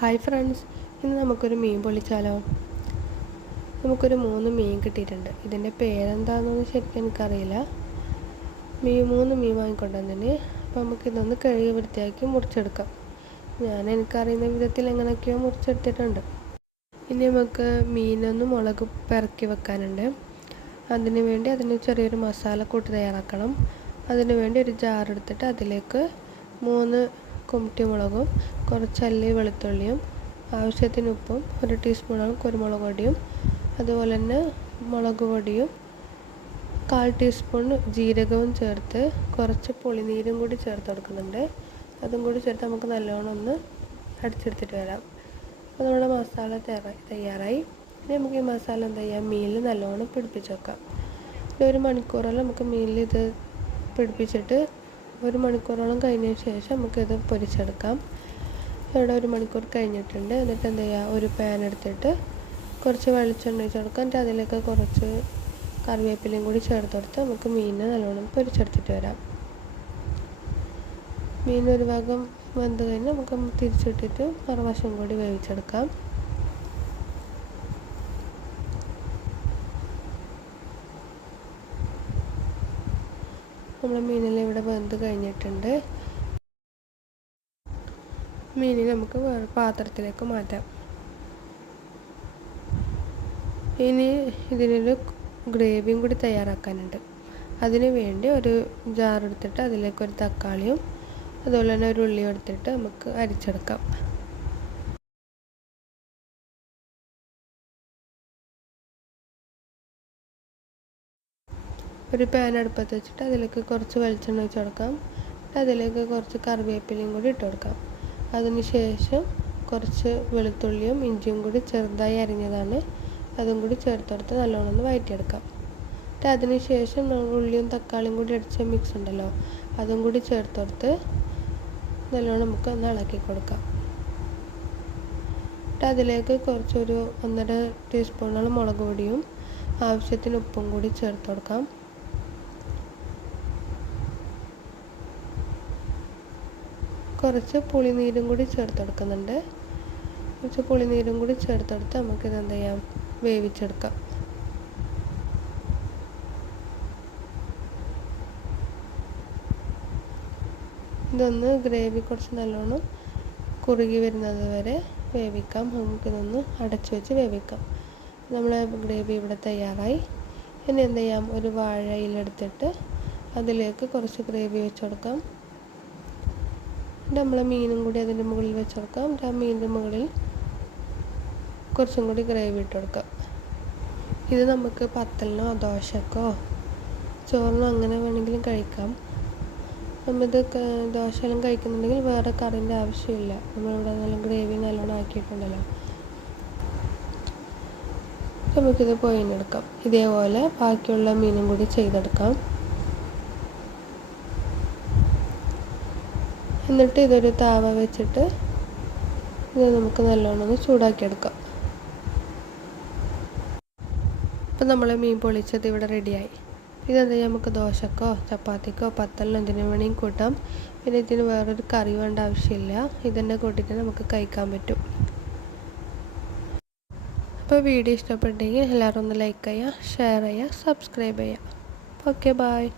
Hi friends ഇന്ന് നമുക്കൊരു മീൻ പൊളിച്ചാലോ? നമുക്കൊരു മൂന്ന് മീൻ കിട്ടിയിട്ടുണ്ട്. ഇതിന്റെ പേരെന്താണെന്ന് ശരിക്കും എനിക്കറിയില്ല. മീൻ മൂന്ന് മീൻ വാങ്ങിക്കൊണ്ടുവന്നിന്. അപ്പോൾ നമുക്കിതൊന്ന് കഴുകി വൃത്തിയാക്കി മുറിച്ചെടുക്കാം. ഞാൻ എനിക്കറിയുന്ന വിധത്തിൽ എങ്ങനെയൊക്കെയോ മുറിച്ചെടുത്തിട്ടുണ്ട്. ഇനി നമുക്ക് മീനൊന്ന് മുളക് പിറക്കി വെക്കാനുണ്ട്. അതിനു വേണ്ടി അതിന് ചെറിയൊരു മസാല മസാലക്കൂട്ട് തയ്യാറാക്കണം. അതിനു വേണ്ടി ഒരു ജാർ എടുത്തിട്ട് അതിലേക്ക് മൂന്ന് കുമട്ടി മുളകും കുറച്ച് അല്ലി വെളുത്തുള്ളിയും ആവശ്യത്തിന് ഉപ്പും ഒരു ടീസ്പൂണോളം കുരുമുളക് പൊടിയും അതുപോലെ തന്നെ മുളക് പൊടിയും കാൽ ടീസ്പൂൺ ജീരകവും ചേർത്ത് കുറച്ച് പുളിനീരും കൂടി ചേർത്ത് കൊടുക്കുന്നുണ്ട്. അതും കൂടി ചേർത്ത് നമുക്ക് നല്ലോണം ഒന്ന് അടിച്ചെടുത്തിട്ട് വരാം. അപ്പോൾ നമ്മുടെ മസാല തയ്യാറായി ഇനി നമുക്ക് ഈ മസാല എന്താ ചെയ്യാം മീനിൽ നല്ലോണം പിടിപ്പിച്ച് വെക്കാം. ഒരു മണിക്കൂറോളം നമുക്ക് മീനിൽ ഇത് പിടിപ്പിച്ചിട്ട് ഒരു മണിക്കൂറോളം കഴിഞ്ഞതിന് ശേഷം നമുക്കിത് പൊരിച്ചെടുക്കാം. ഇവിടെ ഒരു മണിക്കൂർ കഴിഞ്ഞിട്ടുണ്ട്. എന്നിട്ട് എന്ത് ചെയ്യുക ഒരു പാൻ എടുത്തിട്ട് കുറച്ച് വെളിച്ചെണ്ണ ഒഴിച്ച് കൊടുക്കാം. എന്നിട്ട് അതിലേക്ക് കുറച്ച് കറിവേപ്പിലയും കൂടി ചേർത്ത് കൊടുത്ത് നമുക്ക് മീനിനെ നല്ലോണം പൊരിച്ചെടുത്തിട്ട് വരാം. മീൻ ഒരു ഭാഗം വെന്ത് കഴിഞ്ഞ് നമുക്ക് തിരിച്ചിട്ടിട്ട് മറുവശം കൂടി വേവിച്ചെടുക്കാം. നമ്മുടെ മീനെല്ലാം ഇവിടെ വെന്ത് കഴിഞ്ഞിട്ടുണ്ട്. മീനിനെ നമുക്ക് വേറെ പാത്രത്തിലേക്ക് മാറ്റാം. ഇനി ഇതിനൊരു ഗ്രേവിയും കൂടി തയ്യാറാക്കാനുണ്ട്. അതിന് വേണ്ടി ഒരു ജാർ എടുത്തിട്ട് അതിലേക്ക് ഒരു തക്കാളിയും അതുപോലെ തന്നെ ഒരു ഉള്ളിയും എടുത്തിട്ട് നമുക്ക് അരിച്ചെടുക്കാം. ഒരു പാൻ അടുപ്പത്ത് വെച്ചിട്ട് അതിലേക്ക് കുറച്ച് വെളിച്ചെണ്ണ ഒഴിച്ച് കൊടുക്കാം. അതിലേക്ക് കുറച്ച് കറിവേപ്പിലയും കൂടി ഇട്ട് കൊടുക്കാം. അതിന് ശേഷം കുറച്ച് വെളുത്തുള്ളിയും ഇഞ്ചിയും കൂടി ചെറുതായി അരിഞ്ഞതാണ്. അതും കൂടി ചേർത്ത് കൊടുത്ത് നല്ലോണം ഒന്ന് വഴറ്റിയെടുക്കാം എന്നിട്ട് അതിന് ശേഷം ഉള്ളിയും തക്കാളിയും കൂടി അടിച്ച മിക്സ് ഉണ്ടല്ലോ അതും കൂടി ചേർത്ത് കൊടുത്ത് നല്ലോണം നമുക്ക് ഒന്ന് ഇളക്കി കൊടുക്കാം. എന്നിട്ട് അതിലേക്ക് കുറച്ചൊരു ഒന്നര ടീസ്പൂണോളം മുളക് പൊടിയും ആവശ്യത്തിന് ഉപ്പും കൂടി ചേർത്ത് കൊടുക്കാം. കുറച്ച് പുളിനീരും കൂടി ചേർത്ത് കൊടുക്കുന്നുണ്ട് കുറച്ച് പുളിനീരും കൂടി ചേർത്തെടുത്ത് നമുക്കിത് എന്ത് ചെയ്യാം? വേവിച്ചെടുക്കാം. ഇതൊന്ന് ഗ്രേവി കുറച്ച് നല്ലോണം കുറുകി വരുന്നത് വരെ വേവിക്കാം. നമുക്കിതൊന്ന് അടച്ചു വെച്ച് വേവിക്കാം. നമ്മളെ ഗ്രേവി ഇവിടെ തയ്യാറായി. ഇനി എന്ത് ചെയ്യാം? ഒരു വാഴയിലെടുത്തിട്ട് അതിലേക്ക് കുറച്ച് ഗ്രേവി വെച്ച് കൊടുക്കാം. നമ്മൾ മീനും കൂടി അതിന്റെ മുകളിൽ വെച്ച് കൊടുക്കാം. ആ മീനിന്റെ മുകളിൽ കുറച്ചും കൂടി ഗ്രേവി ഇട്ട് കൊടുക്കാം. ഇത് നമുക്ക് പത്തലിനോ ദോശക്കോ ചോറിനോ അങ്ങനെ വേണമെങ്കിലും കഴിക്കാം. നമ്മളിത് ദോശയെല്ലാം കഴിക്കുന്നുണ്ടെങ്കിൽ വേറെ കറിന്റെ ആവശ്യമില്ല. നമ്മളിവിടെ നല്ല ഗ്രേവി നല്ലോണം ആക്കിയിട്ടുണ്ടല്ലോ. നമുക്കിത് പൊയിനെടുക്കാം. ഇതേപോലെ ബാക്കിയുള്ള മീനും കൂടി ചെയ്തെടുക്കാം. എന്നിട്ട് ഇതൊരു താവ വെച്ചിട്ട് ഇത് നമുക്ക് നല്ലോണം ഒന്ന് ചൂടാക്കിയെടുക്കാം. അപ്പം നമ്മൾ മീൻ പൊളിച്ചത് ഇവിടെ റെഡിയായി. ഇതെന്താ നമുക്ക് ദോശക്കോ ചപ്പാത്തിക്കോ പത്തലിനോ എന്തിനു വേണമെങ്കിൽ കൂട്ടാം. പിന്നെ ഇതിന് വേറൊരു കറി വേണ്ട ആവശ്യമില്ല. ഇതന്നെ കൂട്ടിയിട്ട് നമുക്ക് കഴിക്കാൻ പറ്റും. അപ്പോൾ വീഡിയോ ഇഷ്ടപ്പെട്ടെങ്കിൽ എല്ലാവരും ഒന്ന് ലൈക്ക് ചെയ്യുക ഷെയർ ചെയ്യുക സബ്സ്ക്രൈബ് ചെയ്യുക. Okay bye